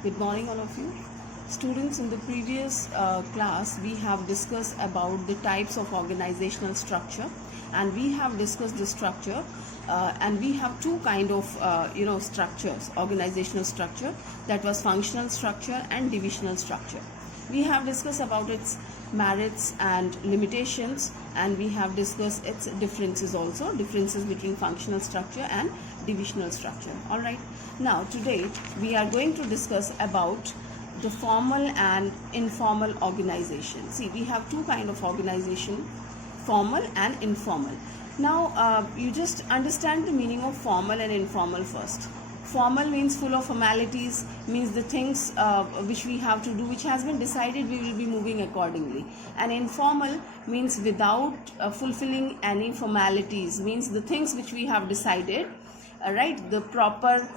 Good morning, all of you. Students, in the previous class, we have discussed about the types of organizational structure, and we have discussed the structure, and we have two kind of structures, organizational structure, that was functional structure and divisional structure. We have discussed about its merits and limitations, and we have discussed its differences also, differences between functional structure and divisional structure. All right, now today we are going to discuss about the formal and informal organization. See, we have two kind of organization, formal and informal. Now you just understand the meaning of formal and informal first. Formal means full of formalities, means the things which we have to do, which has been decided, we will be moving accordingly. And informal means without fulfilling any formalities, means the things which we have decided, right, the proper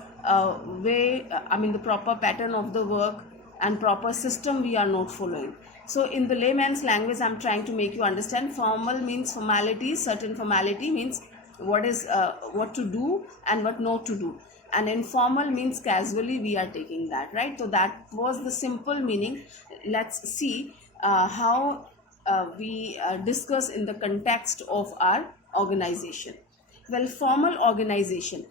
way, the proper pattern of the work and proper system we are not following. So in the layman's language, I'm trying to make you understand, formal means formalities, certain formality means what to do and what not to do, and informal means casually we are taking that, right? So that was the simple meaning. Let's see how we discuss in the context of our organization. Well, formal organization,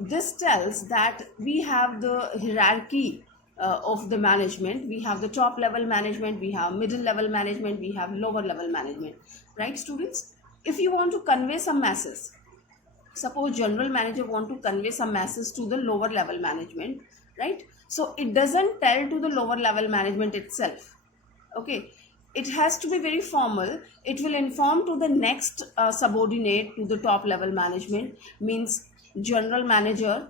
this tells that we have the hierarchy of the management. We have the top level management, we have middle level management, we have lower level management, right, students? If you want to convey some masses, suppose general manager want to convey some masses to the lower level management, right? So it doesn't tell to the lower level management itself, okay? It has to be very formal. It will inform to the next subordinate to the top level management, means general manager.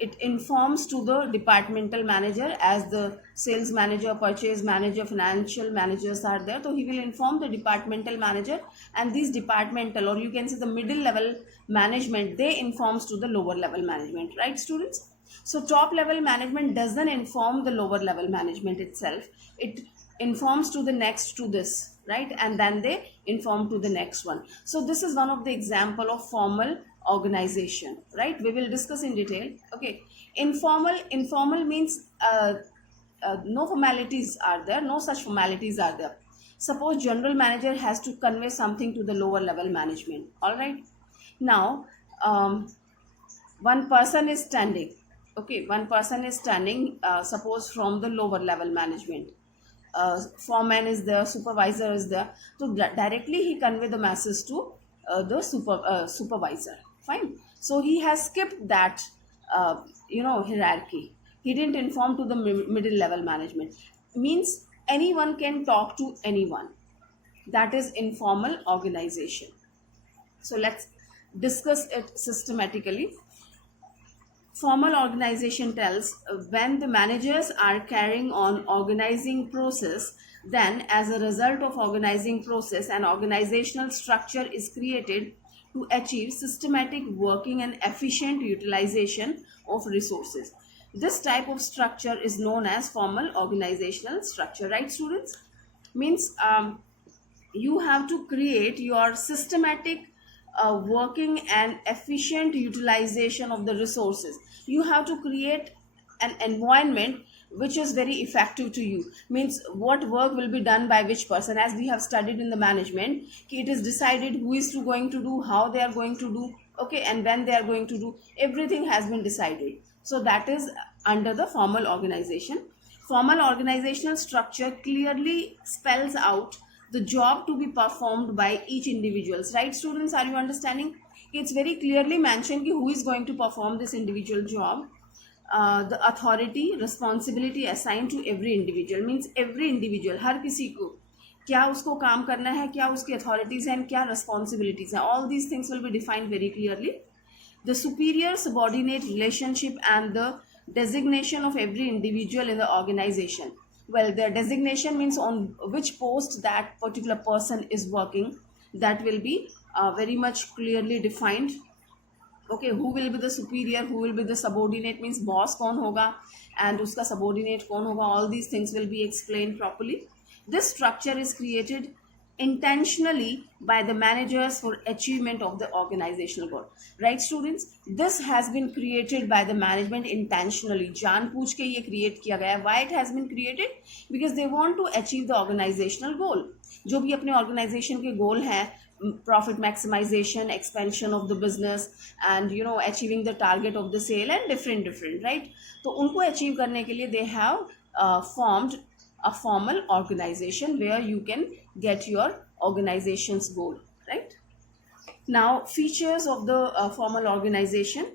It informs to the departmental manager, as the sales manager, purchase manager, financial managers are there, so he will inform the departmental manager, and these departmental, or you can say the middle level management, they informs to the lower level management, right, students? So top level management doesn't inform the lower level management itself. It informs to the next to this, right, and then they inform to the next one. So this is one of the example of formal organization, right? We will discuss in detail. Okay, informal means no formalities are there, no such formalities are there. Suppose general manager has to convey something to the lower level management. All right, now one person is standing. Okay, one person is standing, suppose from the lower level management. Foreman is there, supervisor is there, so directly he convey the masses to the supervisor. Fine. So he has skipped that hierarchy. He didn't inform to the middle level management, means anyone can talk to anyone. That is informal organization. So let's discuss it systematically. Formal organization tells when the managers are carrying on organizing process, then as a result of organizing process, an organizational structure is created to achieve systematic working and efficient utilization of resources. This type of structure is known as formal organizational structure, right, students? Means you have to create your systematic working and efficient utilization of the resources. You have to create an environment which is very effective to you, means what work will be done by which person. As we have studied in the management, it is decided who is going to do, how they are going to do, okay, and when they are going to do. Everything has been decided. So that is under the formal organization. Formal organizational structure clearly spells out the job to be performed by each individuals, right, students? Are you understanding? It's very clearly mentioned ki who is going to perform this individual job. The authority, responsibility assigned to every individual, means every individual, हर किसी को क्या उसको काम करना है, क्या उसकी authorities हैं, क्या responsibilities हैं, all these things will be defined very clearly. The superior subordinate relationship and the designation of every individual in the organization. Well, the designation means on which post that particular person is working, that will be very much clearly defined. Okay, who will be the superior, who will be the subordinate, means boss कौन होगा and उसका subordinate कौन होगा, all these things will be explained properly. This structure is created intentionally by the managers for achievement of the organizational goal. Right students, this has been created by the management intentionally, जानबूझ के ये create किया गया है. Why it has been created? Because they want to achieve the organizational goal. जो भी अपने organization के goal हैं, profit maximization, expansion of the business, and achieving the target of the sale, and different, right? तो उनको achieve करने के लिए they have formed a formal organization where you can get your organization's goal, right? Now, features of the formal organization.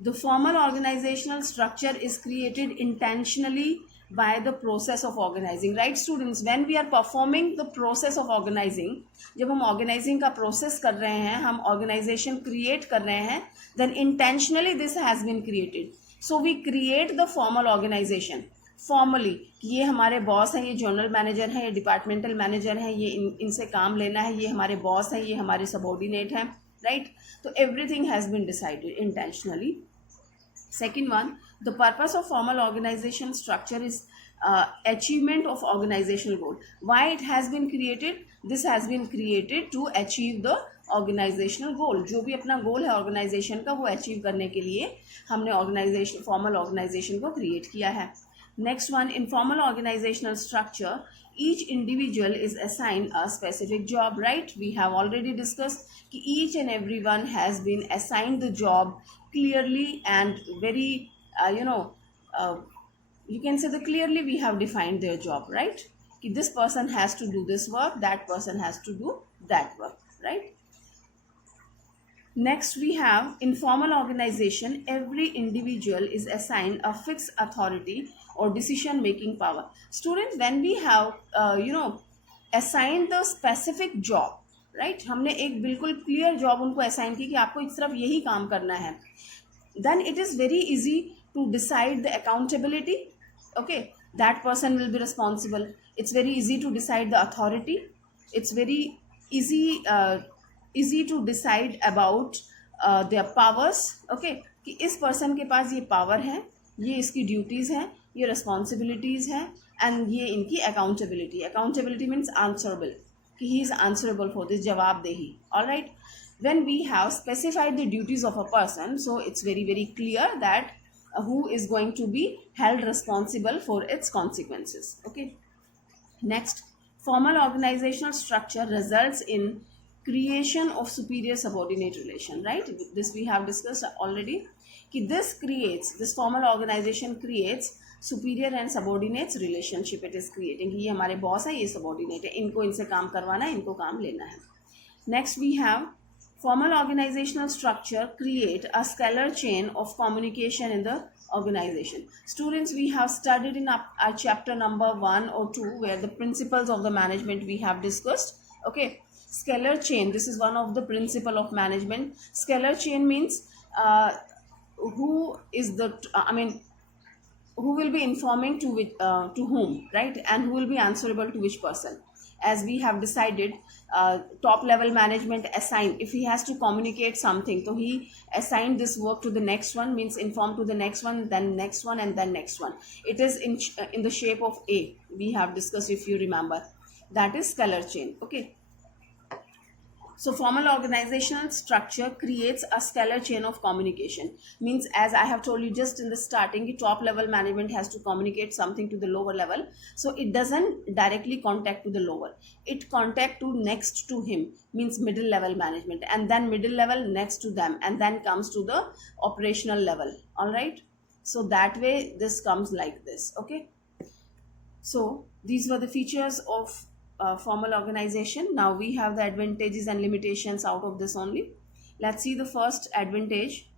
The formal organizational structure is created intentionally by the process of organizing, right students? When we are performing the process of organizing, जब हम organizing का process कर रहे हैं, हम organization create कर रहे हैं, then intentionally this has been created. So we create the formal organization formally, कि ये हमारे बॉस हैं, ये जनरल मैनेजर हैं, ये डिपार्टमेंटल मैनेजर हैं, ये इनसे काम लेना है, ये हमारे बॉस हैं, ये हमारे सबॉर्डिनेट हैं, राइट? तो everything has been decided intentionally. Second one, the purpose of formal organisation structure is achievement of organizational goal. Why it has been created? This has been created to achieve the organisational goal. जो भी अपना गोल है organisation का, वो achieve करने के लिए हमने ऑर्गेनाइजेशन फॉर्मल ऑर्गेनाइजेशन को क्रिएट किया है. Next one, in formal organizational structure, each individual is assigned a specific job, right? We have already discussed that each and everyone has been assigned the job clearly and very, you can say that clearly we have defined their job, right? That this person has to do this work, that person has to do that work, right? Next, we have in formal organization, every individual is assigned a fixed authority or decision making power. Students, when we have assigned the specific job, right? हमने एक बिल्कुल clear job उनको assign की कि आपको इस तरफ यही काम करना है, then it is very easy to decide the accountability. Okay, that person will be responsible. It's very easy to decide the authority. It's very easy to decide about their powers. Okay, कि इस person के पास ये power है, ये इसकी duties हैं, ये responsibilities हैं, and ये इनकी accountability. Accountability means answerable, कि he is answerable for this, जवाबदेही. All right, when we have specified the duties of a person, so it's very clear that who is going to be held responsible for its consequences. Okay, next, formal organizational structure results in creation of superior subordinate relation, right? This we have discussed already, कि this formal organization creates superior and subordinates relationship. It is creating कि ये हमारे boss है, ये subordinate है, इनको इनसे काम करवाना है, इनको काम लेना है. Next, we have formal organizational structure create a scalar chain of communication in the organization. Students, we have studied in our chapter number 1 or 2 where the principles of the management we have discussed. Okay, scalar chain, this is one of the principle of management. Scalar chain means who will be informing to whom, right? And who will be answerable to which person. As we have decided, top level management assign, if he has to communicate something, so he assigned this work to the next one, means inform to the next one, then next one, and then next one. It is in the shape of A. We have discussed, if you remember, that is scalar chain. Okay, so formal organizational structure creates a scalar chain of communication. Means, as I have told you just in the starting, the top level management has to communicate something to the lower level. So it doesn't directly contact to the lower. It contact to next to him, means middle level management, and then middle level next to them, and then comes to the operational level. All right. So that way this comes like this. Okay. So these were the features of formal organization. Now we have the advantages and limitations out of this only. Let's see the first advantage.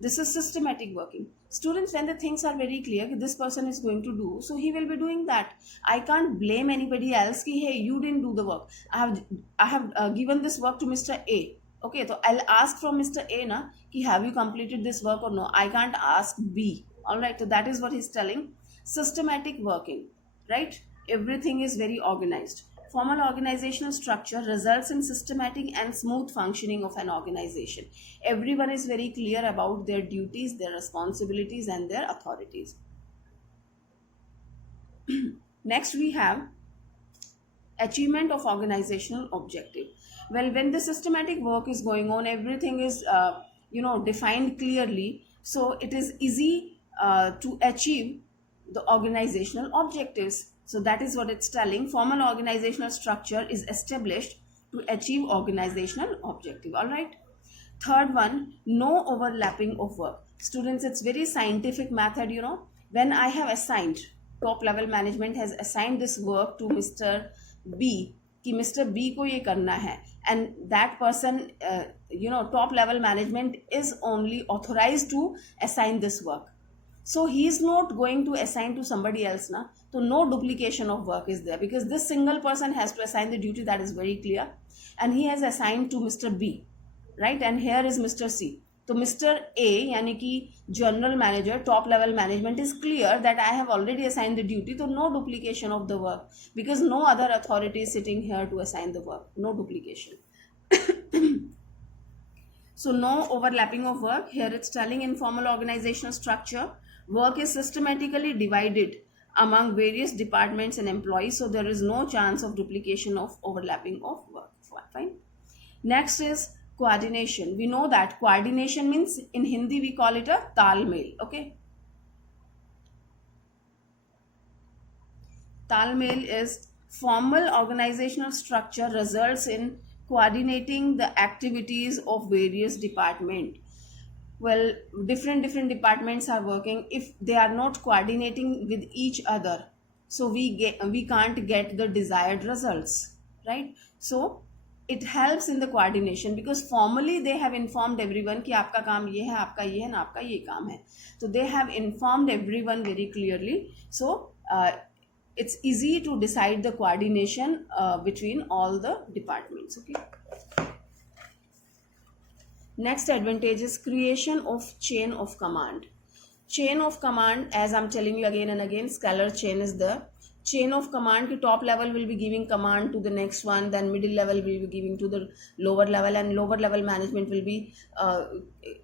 This is systematic working. Students, when the things are very clear, this person is going to do, so he will be doing that. I can't blame anybody else ki, hey, you didn't do the work. I have given this work to Mr. A. Okay, so I'll ask from Mr. A na, ki have you completed this work or no? I can't ask B. All right, so that is what he's telling. Systematic working, right? Everything is very organized. Formal organizational structure results in systematic and smooth functioning of an organization. Everyone is very clear about their duties, their responsibilities, and their authorities. Next, we have achievement of organizational objective. Well, when the systematic work is going on, everything is defined clearly, so it is easy to achieve the organizational objectives. So that is what it's telling. Formal organizational structure is established to achieve organizational objective. All right. Third one, no overlapping of work. Students, it's very scientific method. When I have assigned, top level management has assigned this work to Mr. B, कि Mr. B को ये करना है, and that person, top level management is only authorized to assign this work. So he is not going to assign to somebody else, na. So no duplication of work is there, because this single person has to assign the duty. That is very clear, and he has assigned to Mr. B, right? And here is Mr. C. So Mr. A, यानी कि general manager, top level management, is clear that I have already assigned the duty, so no duplication of the work, because no other authority is sitting here to assign the work. No duplication. So no overlapping of work. Here it's telling informal organizational structure, work is systematically divided among various departments and employees, so there is no chance of duplication of overlapping of work. Fine. Next is coordination. We know that coordination means, in Hindi we call it a talmel. Okay, talmel is formal organizational structure results in coordinating the activities of various departments. Well, different departments are working. If they are not coordinating with each other, so we can't get the desired results, right? So it helps in the coordination, because formally they have informed everyone कि आपका काम ये है, आपका ये है, ना आपका ये काम है. So they have informed everyone very clearly. So it's easy to decide the coordination between all the departments. Okay. Next advantage is creation of chain of command. Chain of command, as I'm telling you again and again, scalar chain is the chain of command. The top level will be giving command to the next one, then middle level will be giving to the lower level, and lower level management will be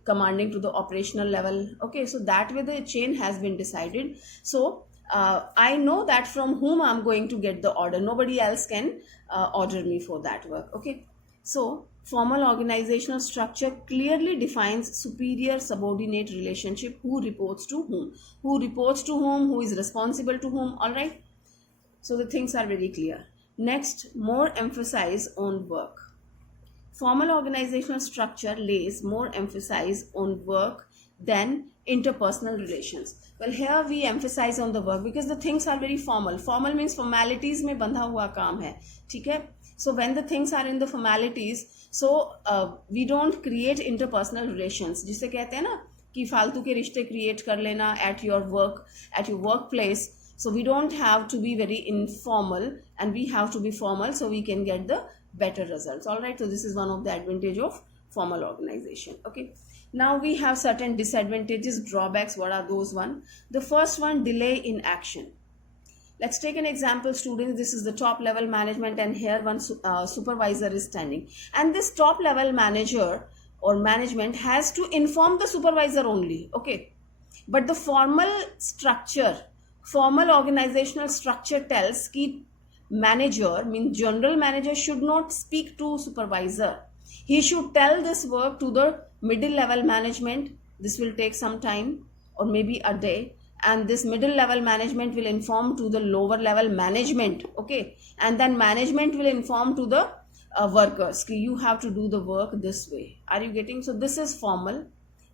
commanding to the operational level. Okay, so that way the chain has been decided. So I know that from whom I'm going to get the order. Nobody else can order me for that work. Okay, so formal organizational structure clearly defines superior subordinate relationship, who reports to whom, who is responsible to whom. All right. So the things are very clear. Next, more emphasis on work. Formal organizational structure lays more emphasis on work than interpersonal relations. Well, here we emphasize on the work because the things are very formal. Formal means formalities में बंधा हुआ काम है, ठीक है? So when the things are in the formalities, so we don't create interpersonal relations. जिसे कहते हैं ना कि फालतू के रिश्ते create कर लेना at your work, at your workplace. So we don't have to be very informal, and we have to be formal, so we can get the better results. All right. So this is one of the advantage of formal organization. Okay. Now we have certain disadvantages, drawbacks. What are those one? The first one, delay in action. Let's take an example, students. This is the top level management, and here one supervisor is standing, and this top level manager or management has to inform the supervisor only. Okay. But the formal organizational structure tells that manager, means general manager, should not speak to supervisor. He should tell this work to the middle level management. This will take some time or maybe a day, and this middle level management will inform to the lower level management. Okay, and then management will inform to the workers that you have to do the work this way. Are you getting? So this is formal.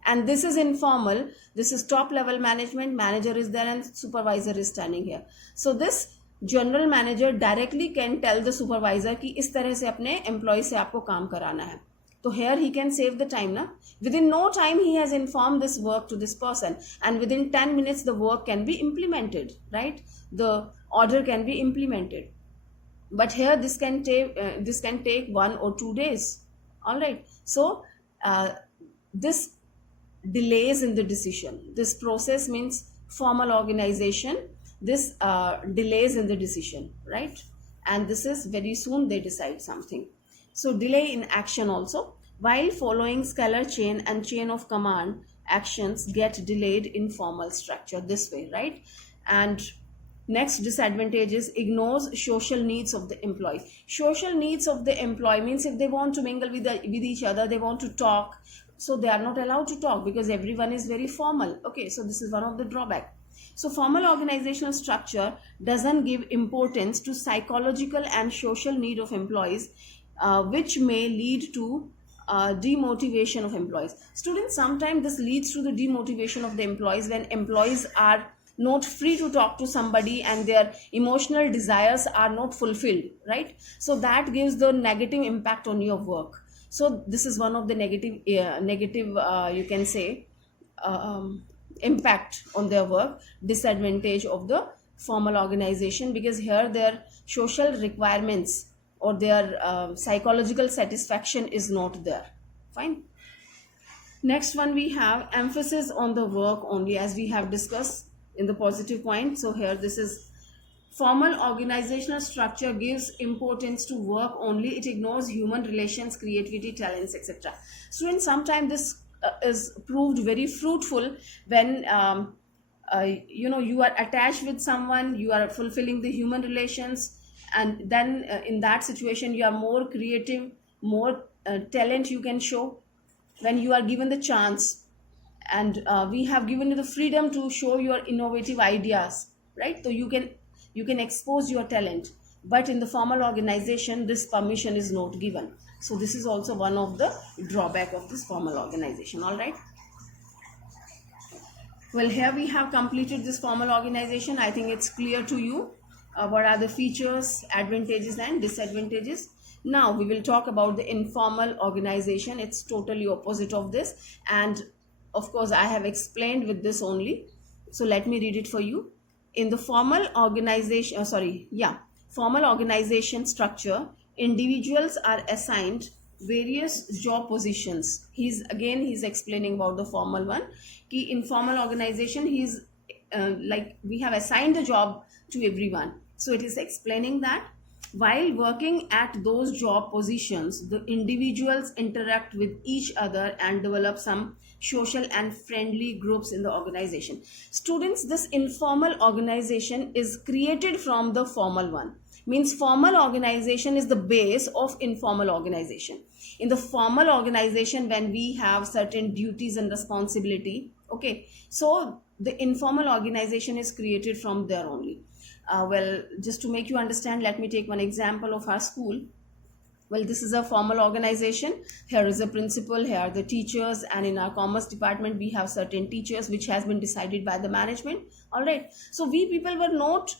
And this is informal. This is top level management, manager is there and supervisor is standing here. So this general manager directly can tell the supervisor कि इस तरह से अपने employee से आपको काम कराना है. So here he can save the time, na? Within no time he has informed this work to this person, and within 10 minutes the work can be implemented, right? The order can be implemented. But here this can take 1 or 2 days. All right. So this delays in the decision. This process means formal organization. This delays in the decision, right? And this is very soon they decide something. So delay in action also. While following scalar chain and chain of command, actions get delayed in formal structure this way, right? And Next disadvantage is ignores social needs of the employee. Social needs of the employee means if they want to mingle with each other, they want to talk, so they are not allowed to talk because everyone is very formal. Okay, so this is one of the drawback. So formal organizational structure doesn't give importance to psychological and social need of employees, which may lead to demotivation of employees. Students, sometimes this leads to the demotivation of the employees when employees are not free to talk to somebody and their emotional desires are not fulfilled, right? So that gives the negative impact on your work. So this is one of the negative you can say impact on their work, disadvantage of the formal organization, because here their social requirements or their psychological satisfaction is not there. Fine. Next one, we have emphasis on the work only, as we have discussed in the positive point. So here this is formal organizational structure gives importance to work only. It ignores human relations, creativity, talents, etc. Students, sometimes this is proved very fruitful when you are attached with someone, you are fulfilling the human relations, and then in that situation you are more creative, more talent you can show when you are given the chance, and we have given you the freedom to show your innovative ideas, right? So you can expose your talent, but in the formal organization this permission is not given. So this is also one of the drawback of this formal organization. All right, well, here we have completed this formal organization. I think it's clear to you what are the features, advantages and disadvantages. Now we will talk about the informal organization. It's totally opposite of this, and of course I have explained with this only, so let me read it for you. In the formal organization formal organization structure, individuals are assigned various job positions. He's explaining about the formal one. Ki in formal organization, we have assigned a job to everyone, so it is explaining that while working at those job positions, the individuals interact with each other and develop some social and friendly groups in the organization. Students, this informal organization is created from the formal one. Means formal organization is the base of informal organization. In the formal organization, when we have certain duties and responsibility, okay, so the informal organization is created from there only. Well, just to make you understand, let me take one example of our school. Well, this is a formal organization. Here is a principal, here are the teachers, and in our commerce department we have certain teachers which has been decided by the management. All right, so we people were not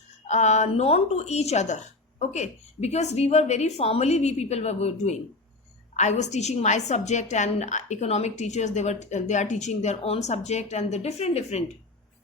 known to each other, okay, because we were very formally, we people were doing. I was teaching my subject, and economic teachers, they are teaching their own subject, and the different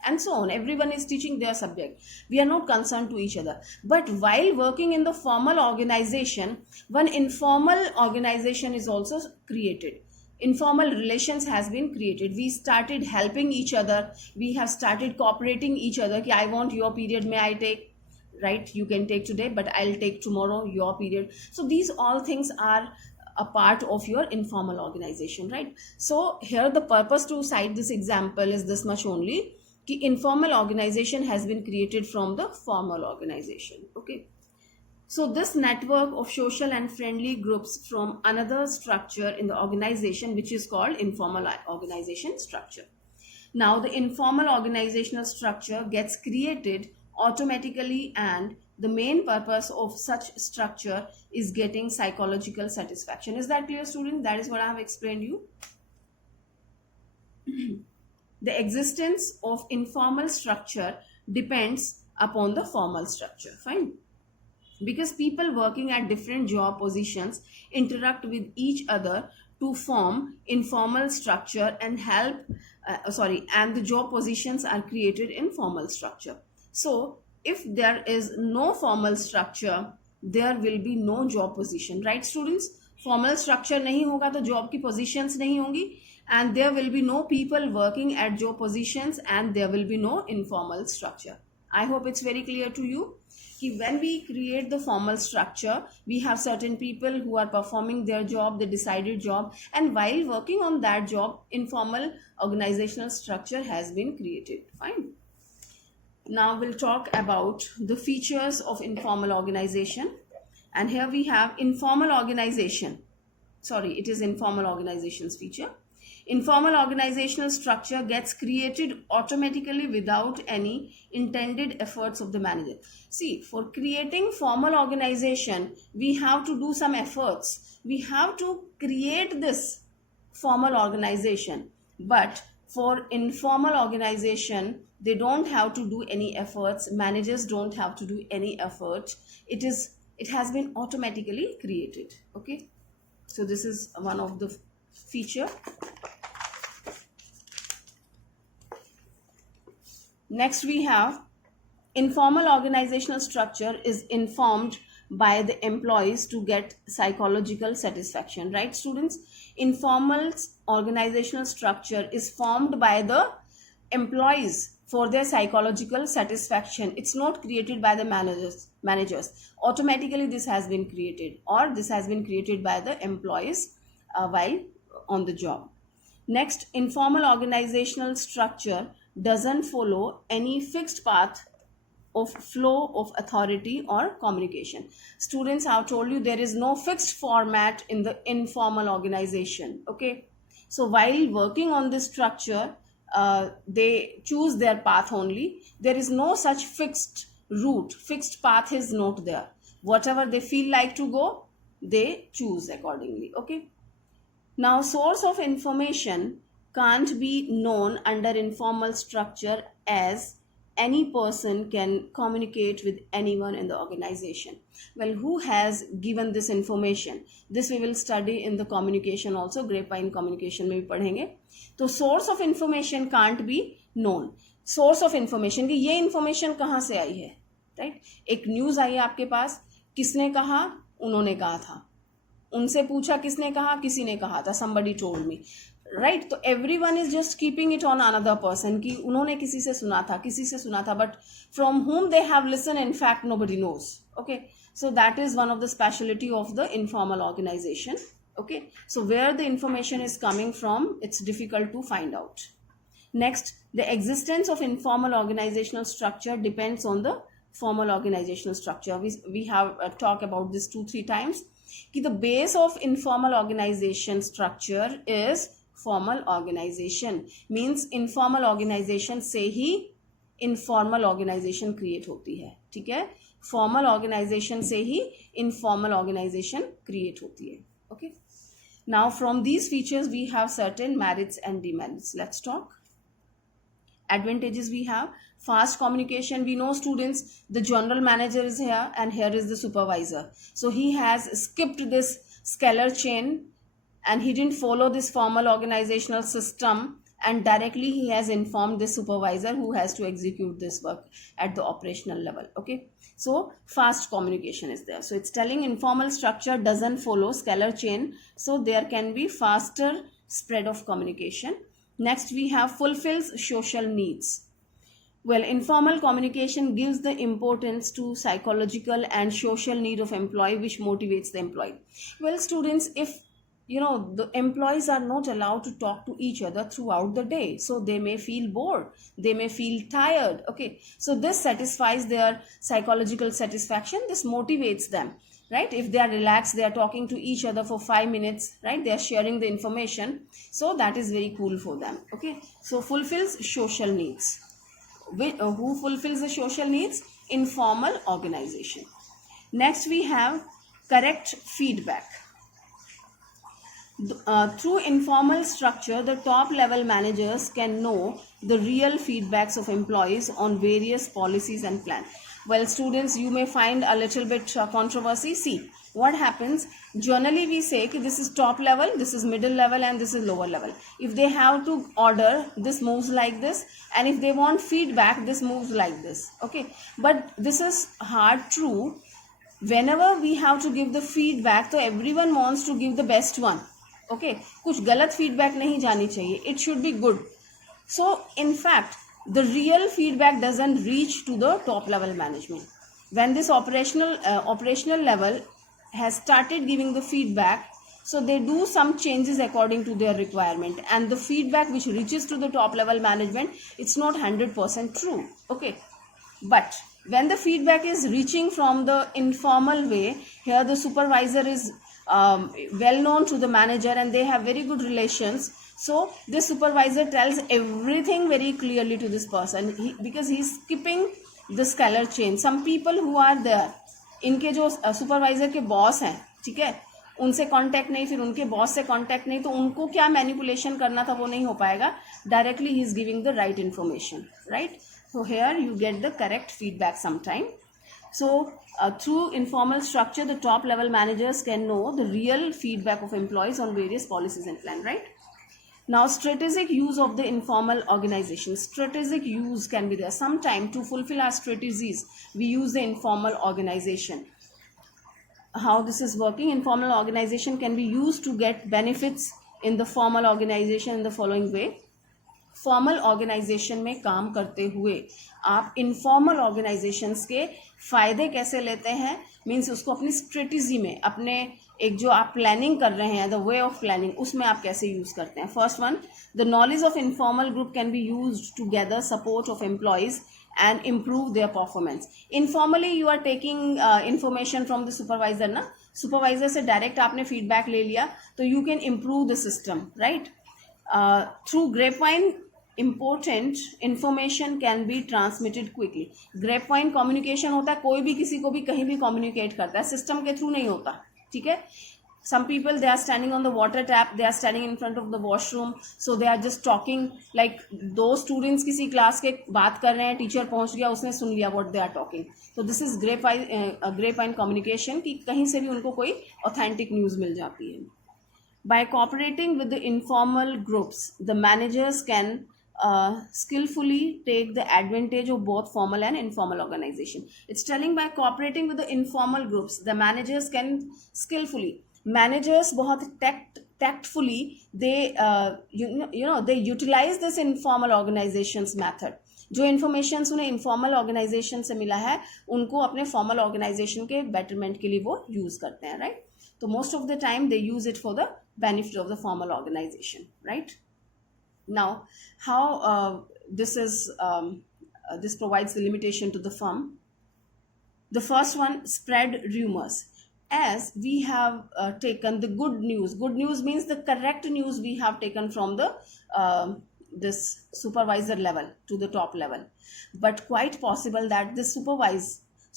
and so on. Everyone is teaching their subject. We are not concerned to each other. But while working in the formal organization, one informal organization is also created. Informal relations has been created. We started helping each other. We have started cooperating each other. Ki, I want your period, may I take? Right? You can take today, but I'll take tomorrow your period. So these all things are a part of your informal organization, right? So here the purpose to cite this example is this much only. कि informal organization has been created from the formal organization. Okay, so this network of social and friendly groups from another structure in the organization, which is called informal organization structure. Now the informal organizational structure gets created automatically, and the main purpose of such structure is getting psychological satisfaction. Is that clear, student? That is what I have explained you. The existence of informal structure depends upon the formal structure. Fine. Because people working at different job positions interact with each other to form informal structure and and the job positions are created in formal structure. So if there is no formal structure, there will be no job position, right students? Formal structure नहीं होगा तो job की positions नहीं होंगी, and there will be no people working at job positions, and there will be no informal structure. I hope it's very clear to you. When we create the formal structure, we have certain people who are performing their job, the decided job, and while working on that job, informal organizational structure has been created. Fine. Now we'll talk about the features of informal organization. And here we have informal organization. Sorry, it is informal organization's feature. Informal organizational structure gets created automatically without any intended efforts of the manager. See, for creating formal organization, we have to do some efforts. We have to create this formal organization. But for informal organization, they don't have to do any efforts. Managers don't have to do any effort. It has been automatically created. Okay, so this is one of the feature. Next we have informal organizational structure is informed by the employees to get psychological satisfaction, right students? Informal organizational structure is formed by the employees for their psychological satisfaction. It's not created by the managers. Automatically this has been created, or this has been created by the employees while on the job. Next, informal organizational structure doesn't follow any fixed path of flow of authority or communication. Students, I've told you there is no fixed format in the informal organization. Okay, so while working on this structure, they choose their path only. There is no such fixed route, fixed path is not there. Whatever they feel like to go, they choose accordingly. Okay, now source of information can't be known under informal structure, as any person can communicate with anyone in the organization. Well, who has given this information? This we will study in the communication also, grapevine communication में भी पढ़ेंगे. तो source of information can't be known. Source of information कि ये information कहाँ से आई है, right? एक news आई है आपके पास, किसने कहा? उन्होंने कहा था. उनसे पूछा किसने कहा? किसी ने कहा था. Somebody told me. राइट, तो every one is just keeping it on another person कि उन्होंने किसी से सुना था, but from whom they have listened, in fact nobody knows. Okay, so that is one of the speciality of the informal organization. Okay, so where the information is coming from, it's difficult to find out. Next, the existence of informal organizational structure depends on the formal organizational structure. We have talked about this 2-3 times कि the base of informal organization structure is formal organization. Means informal organization से ही informal organization create होती है. ठीक है, formal organization से ही informal organization create होती है. Okay, now from these features we have certain merits and demerits. Let's talk. Advantages we have fast communication. We know students, the general manager is here and here is the supervisor, so he has skipped this scalar chain and he didn't follow this formal organizational system, and directly he has informed the supervisor who has to execute this work at the operational level. Okay, so fast communication is there. So it's telling informal structure doesn't follow scalar chain, so there can be faster spread of communication. Next we have fulfills social needs. Well, informal communication gives the importance to psychological and social need of employee, which motivates the employee. Well, students, if the employees are not allowed to talk to each other throughout the day, so they may feel bored, they may feel tired. Okay, so this satisfies their psychological satisfaction, this motivates them, right? If they are relaxed, they are talking to each other for 5 minutes, right? They are sharing the information, so that is very cool for them. Okay, so fulfills social needs. Who fulfills the social needs? Informal organization. Next we have correct feedback. Through informal structure, the top level managers can know the real feedbacks of employees on various policies and plans. Well, students, you may find a little bit controversy. See, what happens, generally we say that this is top level, this is middle level, and this is lower level. If they have to order, this moves like this, and if they want feedback, this moves like this. Okay, but this is hard true. Whenever we have to give the feedback, so everyone wants to give the best one. Okay, कुछ गलत feedback नहीं जानी चाहिए, it should be good. So in fact, the real feedback doesn't reach to the top level management. When this operational level has started giving the feedback, so they do some changes according to their requirement, and the feedback which reaches to the top level management, it's not 100% true. Okay, But when the feedback is reaching from the informal way, here the supervisor is well known to the manager and they have very good relations. So this supervisor tells everything very clearly to this person, because he's skipping the scalar chain. Some people who are there, इनके जो supervisor के boss हैं, ठीक है, उनसे contact नहीं, फिर उनके बॉस से कांटेक्ट नहीं, तो उनको क्या मैनिपुलेशन करना था वो नहीं हो पाएगा. Directly he is giving the right information, right. So here you get the correct feedback sometime. So through informal structure, the top level managers can know the real feedback of employees on various policies and plan, right? Now strategic use of the informal organization. Strategic use can be there. Sometime to fulfill our strategies, we use the informal organization. How this is working: informal organization can be used to get benefits in the formal organization in the following way. Formal organisation में काम करते हुए आप informal organisations के फायदे कैसे लेते हैं, मीन्स उसको अपनी स्ट्रेटेजी में, अपने एक जो आप प्लानिंग कर रहे हैं, द वे ऑफ प्लानिंग, उसमें आप कैसे यूज करते हैं. First one, the knowledge of informal group can be used to gather support of employees and improve their performance. Informally you are taking information from the supervisor ना, supervisor से direct आपने feedback ले लिया, तो you can improve the system, right? Through grapevine, important information can be transmitted quickly. grapevine communication होता है, कोई भी किसी को भी कहीं भी communicate करता है, system के through नहीं होता, ठीक है. Some people, they are standing on the water tap, they are standing in front of the washroom, so they are just talking, like दो students किसी class के बात कर रहे हैं, teacher पहुंच गया, उसने सुन लिया what they are talking. So this is grapevine communication, कि कहीं से भी उनको कोई authentic news मिल जाती है. By cooperating with the informal groups, the managers can skillfully take the advantage of both formal and informal organization. It's telling by cooperating with the informal groups, the managers can skillfully, managers बहुत tactfully, they they utilize this informal organizations method. जो information उन्हें informal organisation से मिला है, उनको अपने formal organisation के betterment के लिए वो यूज करते हैं, राइट. तो most of the time they use it for the benefit of the formal organization, right? Now how this provides the limitation to the firm. The first one, spread rumors. As we have taken the good news means the correct news we have taken from the this supervisor level to the top level, but quite possible that the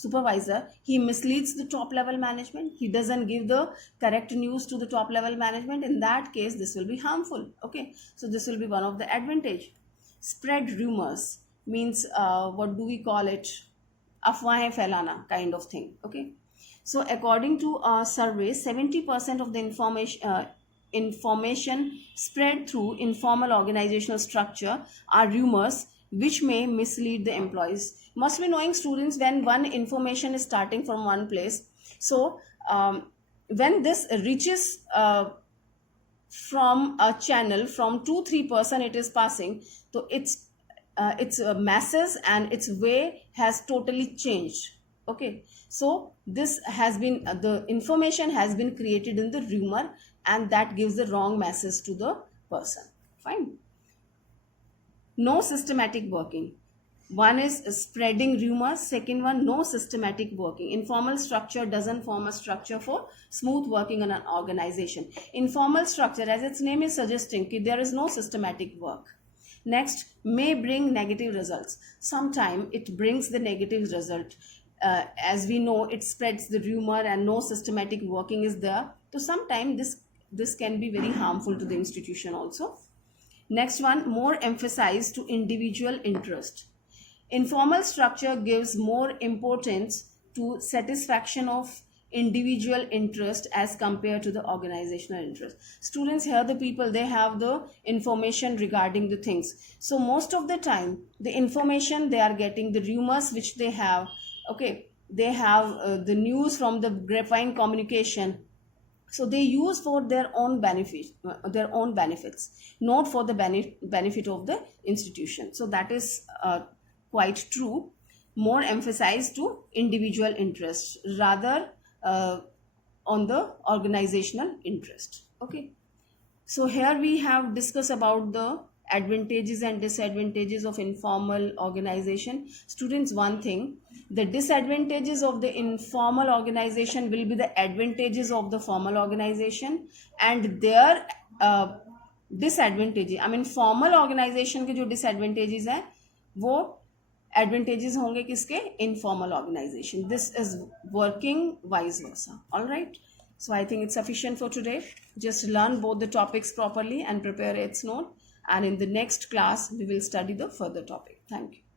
supervisor, he misleads the top level management, he doesn't give the correct news to the top level management. In that case, this will be harmful, okay. So this will be one of the advantage. Spread rumors means what do we call it, afwahein phailana kind of thing, okay. So according to a survey, 70% of the information spread through informal organizational structure are rumors which may mislead the employees. Must be knowing, students, when one information is starting from one place, so when this reaches from a channel, from 2-3 person it is passing, so its masses and its way has totally changed, okay. So this has been the information has been created in the rumor, and that gives the wrong message to the person. Fine. No systematic working. One is spreading rumors, second one, no systematic working. Informal structure doesn't form a structure for smooth working in an organization. Informal structure, as its name is suggesting, there is no systematic work. Next, may bring negative results. Sometimes it brings the negative result. As we know, it spreads the rumor and no systematic working is there. So sometimes this can be very harmful to the institution also. Next one, more emphasis to individual interest. Informal structure gives more importance to satisfaction of individual interest as compared to the organizational interest. Students, here the people, they have the information regarding the things. So most of the time, the information they are getting, the rumors which they have, okay, they have the news from the grapevine communication. So they use for their own benefits, not for the benefit of the institution. So that is quite true. More emphasize to individual interest rather on the organizational interest, okay. So here we have discussed about the advantages and disadvantages of informal organization. Students, one thing, the disadvantages of the informal organization will be the advantages of the formal organization, and their disadvantages, I mean formal organisation के जो disadvantages हैं वो advantages होंगे किसके, informal organisation. This is working vice versa. Alright, so I think it's sufficient for today. Just learn both the topics properly and prepare its note, and in the next class we will study the further topic. Thank you.